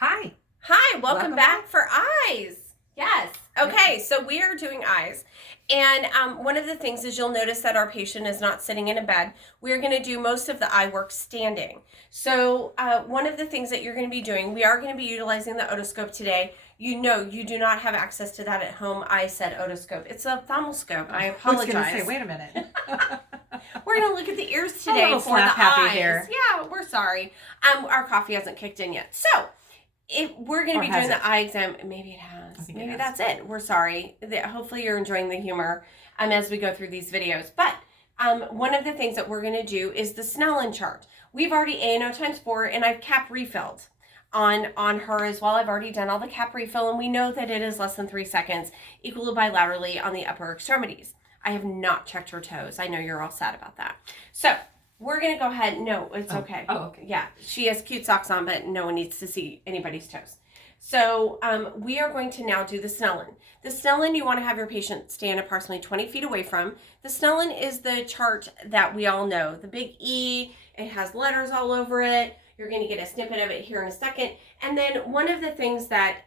Hi. Hi, welcome back back. for eyes. Yes. Okay, so we are doing eyes. And one of the things is you'll notice that our patient is not sitting in a bed. We're going to do most of the eye work standing. So one of the things that you're going to be doing, we are going to be utilizing the otoscope today. You know you do not have access to that at home. I said otoscope. It's a ophthalmoscope. I apologize. I was going to say, wait a minute. We're going to look at the ears today for the eyes. Here. Yeah, we're sorry. Our coffee hasn't kicked in yet. So we're going to be doing the eye exam. Maybe it has. Maybe that's it. We're sorry. Hopefully you're enjoying the humor as we go through these videos. But one of the things that we're going to do is the Snellen chart. We've already ANO times 4, and I've cap refilled on her as well. I've already done all the cap refill, and we know that it is less than 3 seconds, equal to bilaterally on the upper extremities. I have not checked her toes. I know you're all sad about that. So we're going to go ahead. No, it's okay. Oh, okay. Yeah, she has cute socks on, but no one needs to see anybody's toes. So we are going to now do the Snellen. The Snellen you want to have your patient stand approximately 20 feet away from. The Snellen is the chart that we all know. The big E, it has letters all over it. You're going to get a snippet of it here in a second. And then one of the things that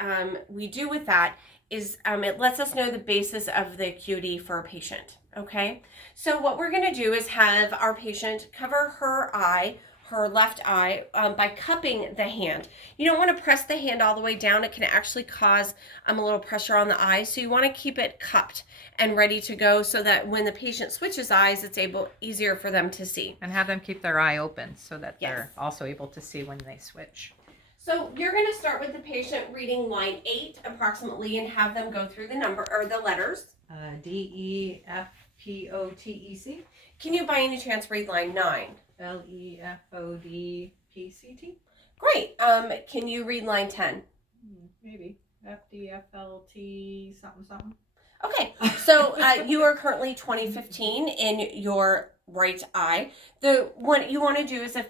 we do with that is it lets us know the basis of the acuity for a patient. Okay, so what we're going to do is have our patient cover her eye, her left eye, by cupping the hand. You don't want to press the hand all the way down. It can actually cause a little pressure on the eye. So you want to keep it cupped and ready to go so that when the patient switches eyes, it's easier for them to see. And have them keep their eye open so that they're also able to see when they switch. So you're going to start with the patient reading line 8 approximately and have them go through the number or the letters. DEFPOTEC. Can you by any chance read line 9? LEFODPCT. Great. Can you read line 10? Maybe. FDFLT something something. Okay, so you are currently 2015 in your right eye. What you want to do is if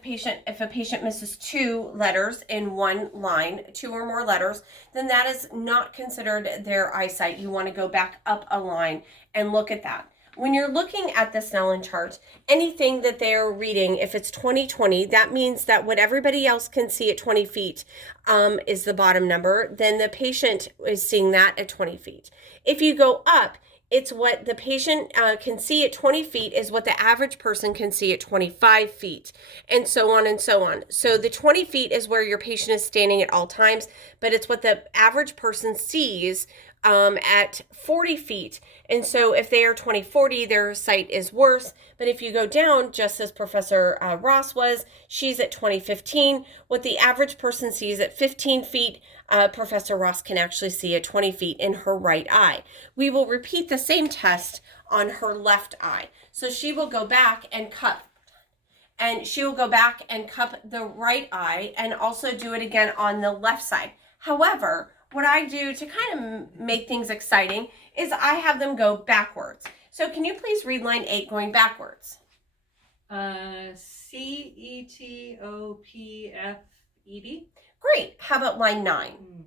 a patient misses 2 letters in one line, 2 or more letters, then that is not considered their eyesight. You want to go back up a line and look at that. When you're looking at the Snellen chart, anything that they're reading, if it's 20/20, that means that what everybody else can see at 20 feet is the bottom number. Then the patient is seeing that at 20 feet. If you go up, it's what the patient can see at 20 feet is what the average person can see at 25 feet, and so on and so on. So the 20 feet is where your patient is standing at all times, but it's what the average person sees at 40 feet. And so if they are 20/40, their sight is worse. But if you go down, just as Professor Ross was, she's at 20/15. What the average person sees at 15 feet, Professor Ross can actually see at 20 feet in her right eye. We will repeat the same test on her left eye. So she will go back and cup. And she will go back and cup the right eye and also do it again on the left side. However, what I do to kind of make things exciting is I have them go backwards. So can you please read line 8 going backwards? CETOPFED. Great. How about line 9?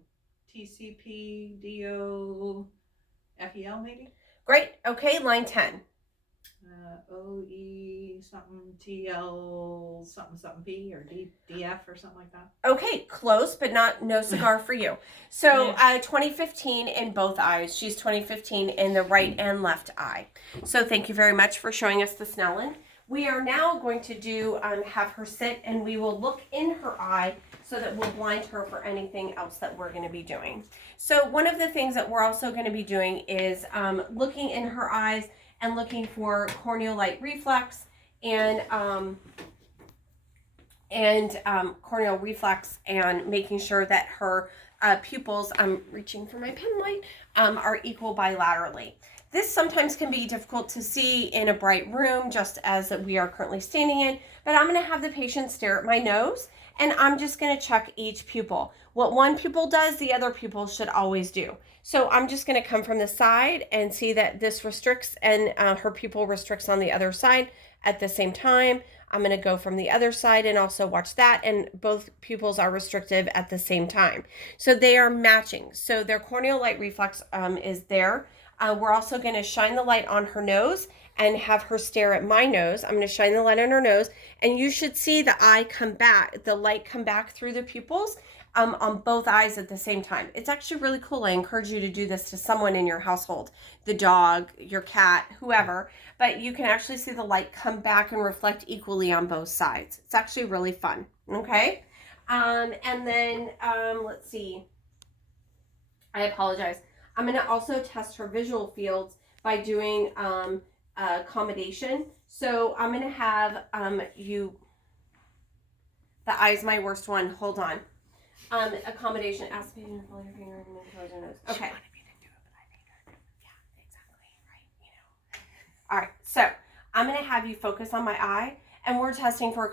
TCPDOFEL maybe? Great. Okay, line 10. OE something TL something something P or DF or something like that. Okay, close, but no cigar for you. So 2015 in both eyes. She's 2015 in the right and left eye. So thank you very much for showing us the Snellen. We are now going to do have her sit, and we will look in her eye so that we'll blind her for anything else that we're going to be doing. So one of the things that we're also going to be doing is looking in her eyes and looking for corneal light reflex and corneal reflex, and making sure that her pupils, I'm reaching for my pen light, are equal bilaterally. This sometimes can be difficult to see in a bright room, just as we are currently standing in, but I'm going to have the patient stare at my nose, and I'm just going to check each pupil. What one pupil does, the other pupil should always do. So I'm just going to come from the side and see that this restricts, and her pupil restricts on the other side at the same time. I'm going to go from the other side and also watch that, and both pupils are restrictive at the same time. So they are matching. So their corneal light reflex is there. We're also going to shine the light on her nose and have her stare at my nose. I'm going to shine the light on her nose, and you should see the light come back through the pupils on both eyes at the same time. It's actually really cool. I encourage you to do this to someone in your household, the dog, your cat, whoever, but you can actually see the light come back and reflect equally on both sides. It's actually really fun, okay? And then, let's see. I apologize. I'm going to also test her visual fields by doing accommodation. So I'm going to have the eye's my worst one. Hold on. Accommodation. Ask me to follow your finger and then close your nose. Okay. She wanted me to do it, but I think I did. Yeah, exactly. Right. You know. All right. So I'm going to have you focus on my eye, and we're testing for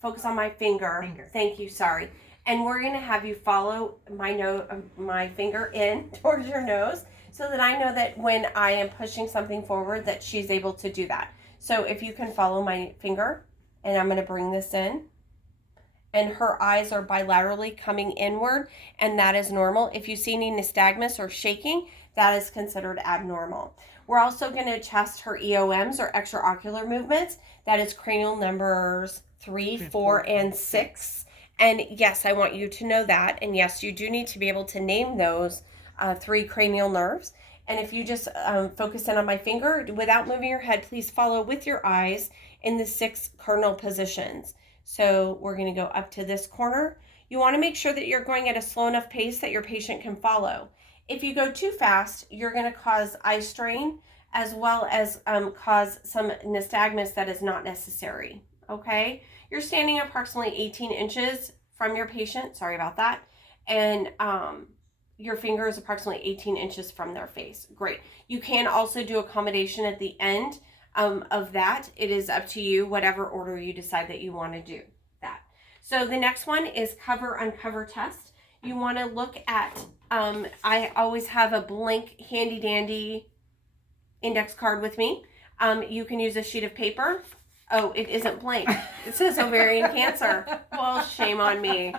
focus on my finger. Thank you. Sorry. And we're going to have you follow my finger in towards your nose, so that I know that when I am pushing something forward, that she's able to do that. So if you can follow my finger, and I'm going to bring this in. And her eyes are bilaterally coming inward, and that is normal. If you see any nystagmus or shaking, that is considered abnormal. We're also going to test her EOMs or extraocular movements. That is cranial numbers 3, 4, and 6. And yes, I want you to know that. And yes, you do need to be able to name those 3 cranial nerves. And if you just focus in on my finger without moving your head, please follow with your eyes in the 6 cardinal positions. So we're going to go up to this corner. You want to make sure that you're going at a slow enough pace that your patient can follow. If you go too fast, you're going to cause eye strain as well as cause some nystagmus that is not necessary. Okay? You're standing approximately 18 inches from your patient. Sorry about that. And your finger is approximately 18 inches from their face. Great. You can also do accommodation at the end of that. It is up to you, whatever order you decide that you want to do that. So the next one is cover uncover test. You want to look at, I always have a blank handy dandy index card with me. You can use a sheet of paper. Oh, it isn't blank. It says ovarian cancer. Well, shame on me.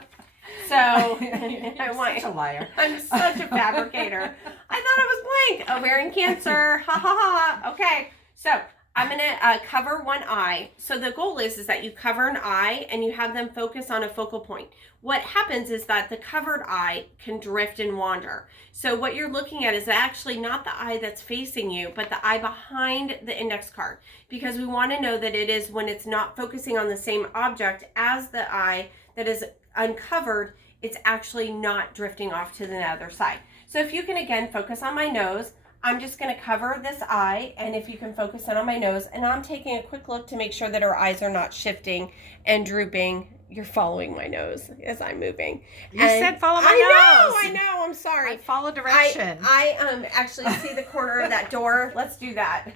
So Such a liar. I'm such a fabricator. I thought it was blank. Ovarian cancer. Ha ha ha. Okay. So I'm going to cover one eye. So the goal is that you cover an eye and you have them focus on a focal point. What happens is that the covered eye can drift and wander. So what you're looking at is actually not the eye that's facing you, but the eye behind the index card. Because we want to know that it is when it's not focusing on the same object as the eye that is uncovered, it's actually not drifting off to the other side. So if you can again focus on my nose, I'm just going to cover this eye, and if you can focus in on my nose, and I'm taking a quick look to make sure that her eyes are not shifting and drooping. You're following my nose as I'm moving. You said follow my nose. I know. I'm sorry. I follow direction. I actually see the corner of that door. Let's do that.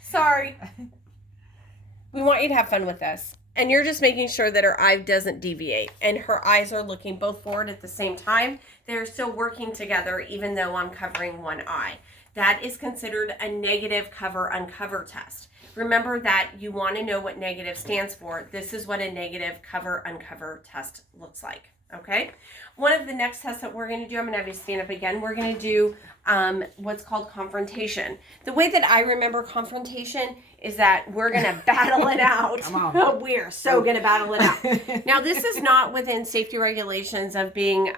Sorry. We want you to have fun with this. And you're just making sure that her eye doesn't deviate. And her eyes are looking both forward at the same time. They're still working together even though I'm covering one eye. That is considered a negative cover uncover test. Remember that you want to know what negative stands for. This is what a negative cover uncover test looks like. Okay? One of the next tests that we're going to do, I'm going to have you stand up again. We're going to do what's called confrontation. The way that I remember confrontation is that we're going to battle it out. Come on. We're so going to battle it out. Now, this is not within safety regulations of being,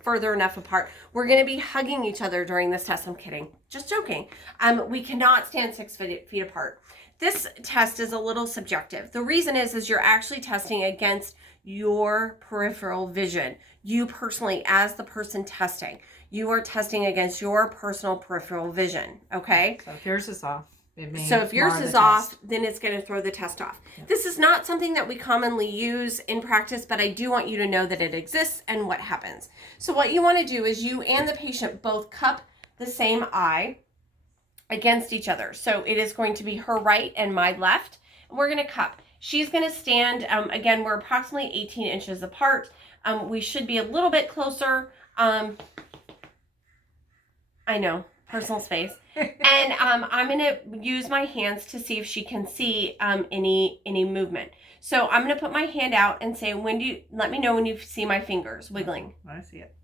further enough apart. We're going to be hugging each other during this test. I'm kidding. Just joking. We cannot stand 6 feet apart. This test is a little subjective. The reason is you're actually testing against your peripheral vision. You personally, as the person testing, you are testing against your personal peripheral vision, okay? So if yours is off, if yours is off, then it's going to throw the test off. Yeah. This is not something that we commonly use in practice, but I do want you to know that it exists and what happens. So what you want to do is you and the patient both cup the same eye against each other. So it is going to be her right and my left. And we're going to cup. She's going to stand, again, we're approximately 18 inches apart. We should be a little bit closer. I know, personal space. And I'm going to use my hands to see if she can see any movement. So I'm going to put my hand out and say, let me know when you see my fingers wiggling. I see it.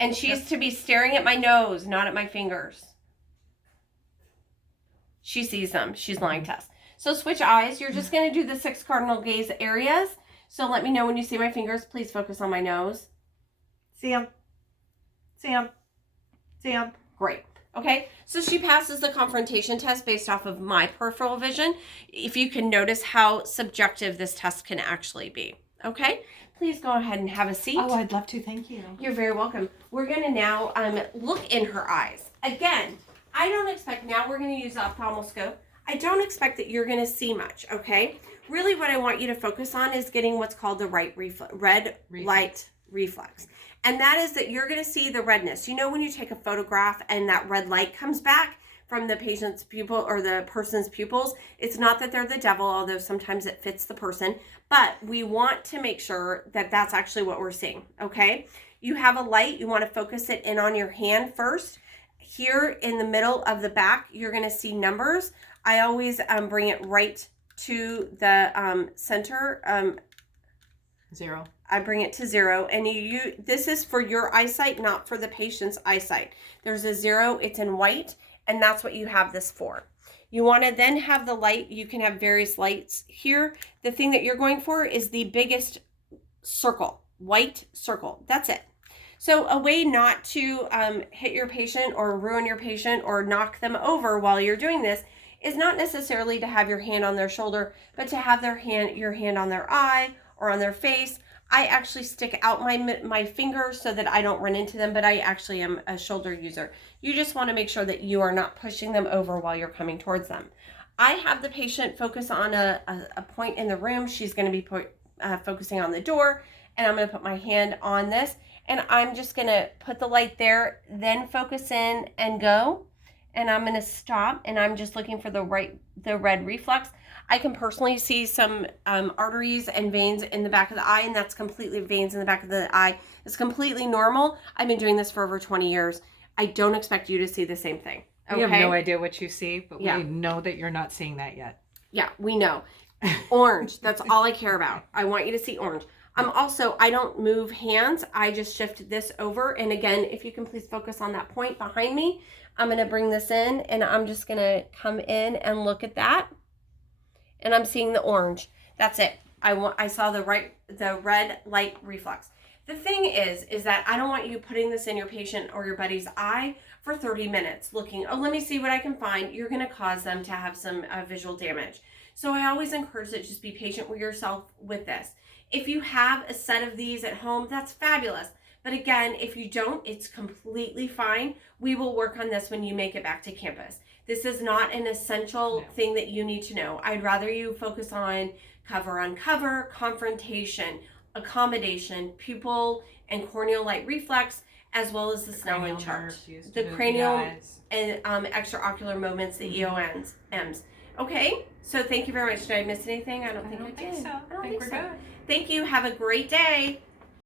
And she's to be staring at my nose, not at my fingers. She sees them. She's lying to us. So switch eyes. You're just going to do the 6 cardinal gaze areas. So let me know when you see my fingers. Please focus on my nose. See him. See him. See him. Great. Okay, so she passes the confrontation test based off of my peripheral vision. If you can notice how subjective this test can actually be. Okay, please go ahead and have a seat. Oh, I'd love to. Thank you. You're very welcome. We're going to now look in her eyes. Again, I don't expect, now we're going to use the ophthalmoscope. I don't expect that you're going to see much, okay? Really what I want you to focus on is getting what's called the red light reflex. And that is that you're going to see the redness. You know when you take a photograph and that red light comes back from the patient's pupil or the person's pupils, it's not that they're the devil, although sometimes it fits the person, but we want to make sure that that's actually what we're seeing, okay? You have a light, you want to focus it in on your hand first. Here in the middle of the back, you're going to see numbers. I always bring it right to the center. 0. I bring it to 0, and this is for your eyesight, not for the patient's eyesight. There's a 0, it's in white, and that's what you have this for. You want to then have the light. You can have various lights here. The thing that you're going for is the biggest circle, white circle. That's it. So a way not to hit your patient or ruin your patient or knock them over while you're doing this is not necessarily to have your hand on their shoulder, but to have your hand on their eye or on their face. I actually stick out my finger so that I don't run into them, but I actually am a shoulder user. You just want to make sure that you are not pushing them over while you're coming towards them. I have the patient focus on a point in the room. She's going to be focusing on the door, and I'm going to put my hand on this, and I'm just going to put the light there, then focus in and go, and I'm going to stop, and I'm just looking for the red reflex. I can personally see some arteries and veins in the back of the eye, and that's completely veins in the back of the eye. It's completely normal. I've been doing this for over 20 years. I don't expect you to see the same thing. Okay? We have no idea what you see, but Yeah. we know that you're not seeing that yet. Yeah, we know. Orange, that's all I care about. I want you to see orange. I don't move hands. I just shift this over. And again, if you can please focus on that point behind me, I'm going to bring this in, and I'm just going to come in and look at that. And I'm seeing the orange. That's it. I saw the red light reflex. The thing is that I don't want you putting this in your patient or your buddy's eye for 30 minutes looking, oh, let me see what I can find. You're going to cause them to have some visual damage. So I always encourage that just be patient with yourself with this. If you have a set of these at home, that's fabulous. But again, if you don't, it's completely fine. We will work on this when you make it back to campus. This is not an essential thing that you need to know. I'd rather you focus on cover, confrontation, accommodation, pupil and corneal light reflex, as well as the Snellen chart. The cranial and extraocular movements, the EONs, EMs. Okay, so thank you very much. Did I miss anything? I don't think I did. So. I don't think think we're so. good. Thank you. Have a great day.